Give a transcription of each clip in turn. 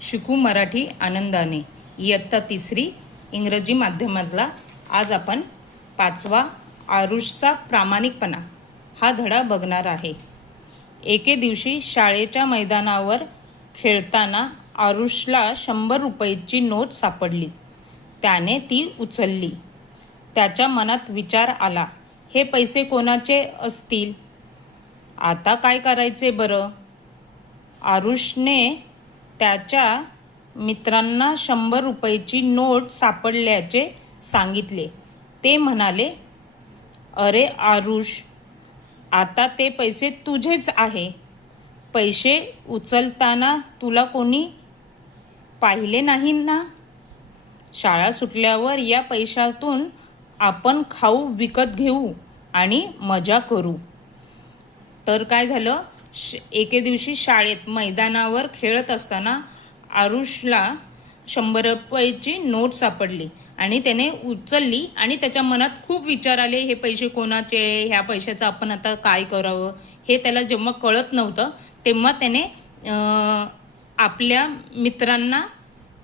शिकू मराठी आनंदाने इयत्ता 3 इंग्रजी माध्यमातला आज आपण 5वा आरुषचा प्रामाणिकपणा हा धडा बघणार आहे। एके दिवशी शाळेच्या मैदानावर खेळताना आरुषला 100 रुपयाची नोट सापडली। त्याने ती उचलली। त्याच्या मनात विचार आला, हे पैसे कोणाचे असतील? आता काय करायचे बरं? आरुषने त्याच्या मित्रांना 100 रुपयाची नोट सापडल्याचे सांगितले। ते म्हणाले, अरे आरुष, आता ते पैसे तुझेच आहे। पैसे उचलताना तुला कोणी पाहिले नाही ना? शाळा सुटल्यावर या पैशातून आपण खाऊ विकत घेऊ आणि मजा करू। तर काय झालं, एके दिवशी शाळेत मैदानावर खेळत असताना आरुषला 100 रुपयाची नोट सापडली आणि त्याने उचलली आणि त्याच्या मनात खूप विचार आले, हे पैसे कोणाचे? ह्या पैशाचं आपण आता काय करावं? हे त्याला जेव्हा कळत नव्हतं तेव्हा त्याने आपल्या मित्रांना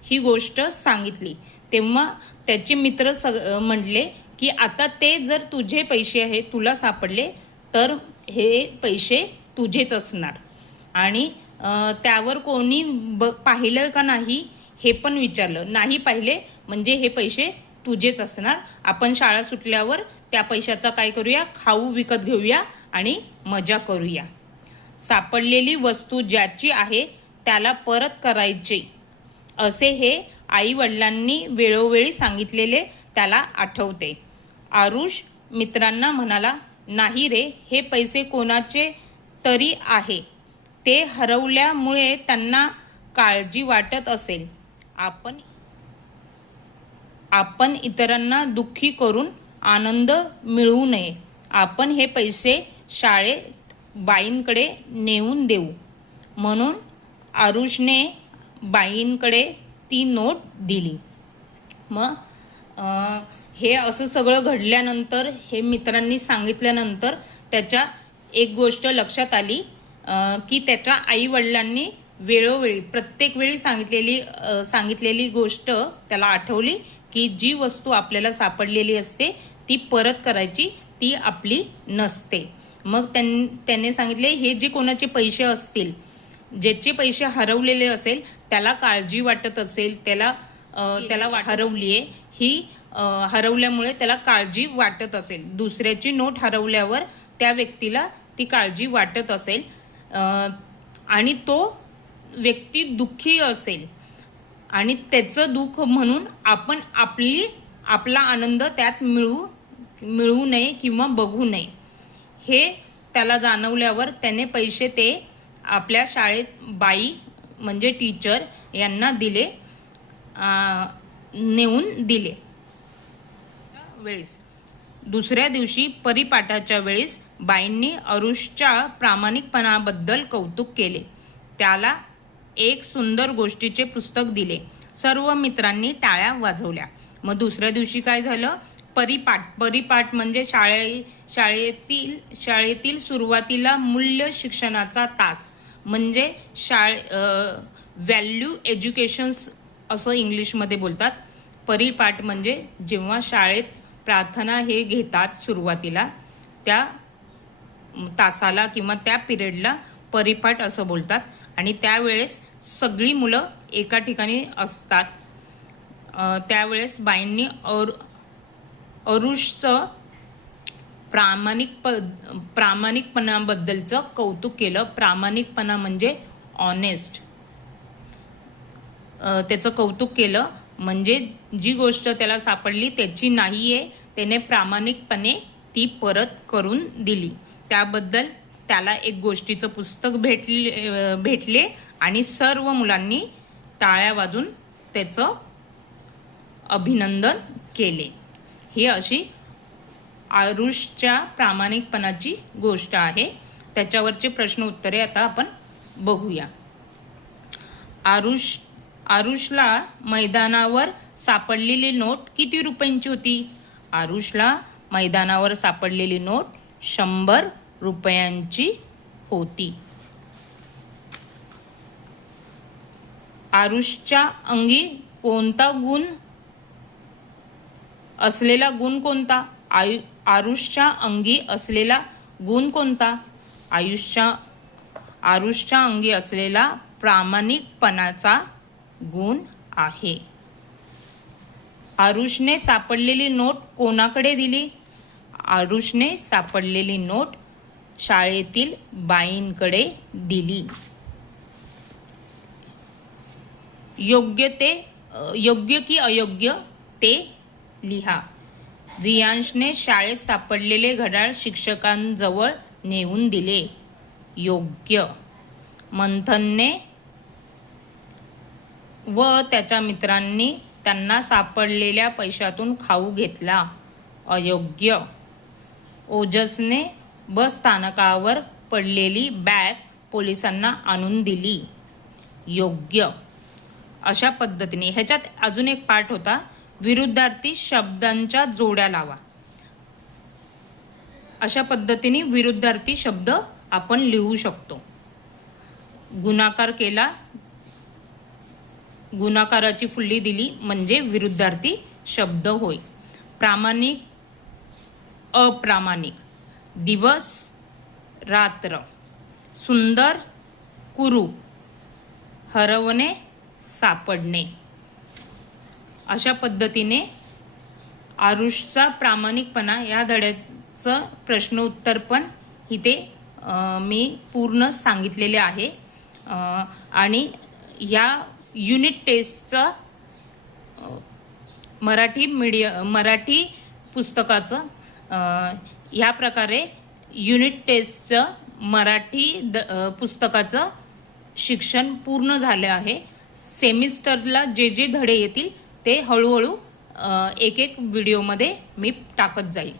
ही गोष्ट सांगितली। तेव्हा त्याचे मित्र म्हटले की आता ते जर तुझे पैसे आहे, तुला सापडले, तर हे पैसे तुझेच असणार। आणि त्यावर कोणी पाहिलं का नाही हे पण विचारलं। नाही पाहिले म्हणजे हे पैसे तुझेच असणार। आपण शाळा सुटल्यावर त्या पैशाचा काय करूया? खाऊ विकत घेऊया आणि मजा करूया। सापडलेली वस्तू ज्याची आहे त्याला परत करायचे, असे हे आई वडिलांनी वेळोवेळी सांगितलेले त्याला आठवते। आरुष मित्रांना म्हणाला, नाही रे, हे पैसे कोणाचे तरी आहे। ते हरवल्यामुळे त्यांना काळजी वाटत असेल। आपण इतरांना दुःखी करून आनंद मिळवू नये। आपण हे पैसे शाळेत बाईंकडे नेऊन देऊ। म्हणून आरुषने बाईंकडे ती नोट दिली। मग हे असं सगळं घडल्यानंतर, हे मित्रांनी सांगितल्यानंतर त्याच्या एक गोष्ट लक्षात आली की त्याच्या आई वडिलांनी वेळोवेळी प्रत्येक वेळी सांगितलेली गोष्ट त्याला आठवली की जी वस्तू आपल्याला सापडलेली असते ती परत करायची, ती आपली नसते। मग त्याने सांगितले, हे जे कोणाचे पैसे असतील, ज्याचे पैसे हरवलेले असेल त्याला काळजी वाटत असेल, त्याला हरवलीये, ही हरवल्यामुळे त्याला काळजी वाटत असेल, दुसऱ्याची नोट हरवल्यावर त्या व्यक्तीला ती काळजी वाटत असेल आणि तो व्यक्ती दुःखी असेल आणि त्याचं दुःख म्हणून आपण आपला आनंद त्यात मिळवू नये किंवा बघू नये। हे त्याला जाणवल्यावर त्याने पैसे ते आपल्या शाळेत बाई म्हणजे टीचर यांना दिले, नेऊन दिले। दुसऱ्या दिवशी परिपाठाच्या वेळेस बाईंनी आरुषच्या प्रामाणिकपणाबद्दल कौतुक केले। त्याला एक सुंदर गोष्टीचे पुस्तक दिले। सर्व मित्रांनी टाळ्या वाजवल्या। मग दुसऱ्या दिवशी काय झालं? परिपाठ म्हणजे शाळेतील सुरुवातीला मूल्य शिक्षणाचा तास, म्हणजे व्हॅल्यू एज्युकेशन्स असं इंग्लिशमध्ये बोलतात। परिपाठ म्हणजे जेव्हा शाळेत प्रार्थना हे घेतात सुरुवातीला, त्या तासाला किंवा त्या पिरियडला परिपाठ असं बोलतात। आणि त्यावेळेस सगळी मुलं एका ठिकाणी असतात। त्यावेळेस बाईंनी आरुषचं प्रामाणिकपणाबद्दलचं कौतुक केलं। प्रामाणिकपणा म्हणजे ऑनेस्ट, त्याचं कौतुक केलं। म्हणजे जी गोष्ट त्याला सापडली त्याची नाहीये, त्याने प्रामाणिकपणे ती परत करून दिली। त्याबद्दल त्याला एक गोष्टीचं पुस्तक भेटले आणि सर्व मुलांनी टाळ्या वाजून त्याचं अभिनंदन केले। ही अशी आरुषच्या प्रामाणिकपणाची गोष्ट आहे। त्याच्यावरचे प्रश्न उत्तरे आता आपण बघूया। आरुषला मैदानावर सापडलेली नोट किती रुपयांची होती? आरुषला मैदानावर सापडलेली नोट 100 रुपयांची होती। आरुषच्या अंगी कोणता गुण असलेला गुण कोणता? आरुषच्या अंगी असलेला गुण कोणता? आरुषच्या अंगी असलेला प्रामाणिकपणाचा गुण आहे. आरुषने सापडलेली नोट कोणाकडे दिली? आरुषने सापडलेली नोट शाळेतील बाईंकडे दिली. योग्य की अयोग्य ते लिहा. रियांशने शाळेत सापडलेले घड्याळ शिक्षकांजवळ नेऊन दिले. योग्य. मंथनने व त्याच्या मित्रांनी त्यांना सापडलेल्या पैशातून खाऊ घेतला. अयोग्य. ओजसने बस स्थानकावर पडलेली बॅग पोलिसांना आणून दिली. योग्य. अशा पद्धतीने ह्याच्यात अजून एक पाठ होता, विरुद्धार्थी शब्दांच्या जोड्या लावा. अशा पद्धतीने विरुद्धार्थी शब्द आपण लिहू शकतो. गुणाकार केला, गुणाकाराची फुल्ली दिली म्हणजे विरुद्धार्थी शब्द होय. प्रामाणिक, अप्रामाणिक. दिवस, रात्र. सुंदर, कुरूप. हरवणे, सापडणे. अशा पद्धतीने आरुषचा प्रामाणिकपणा या धड्याचं प्रश्न उत्तर पण इथे मी पूर्ण सांगितलेले आहे. आणि या युनिट टेस्टचं मराठी पुस्तकाचं ह्या प्रकारे युनिट टेस्टचं मराठी पुस्तकाचं शिक्षण पूर्ण झालं आहे. सेमिस्टरला जे जे धडे येतील ते हळूहळू एक व्हिडिओमध्ये मी टाकत जाईल.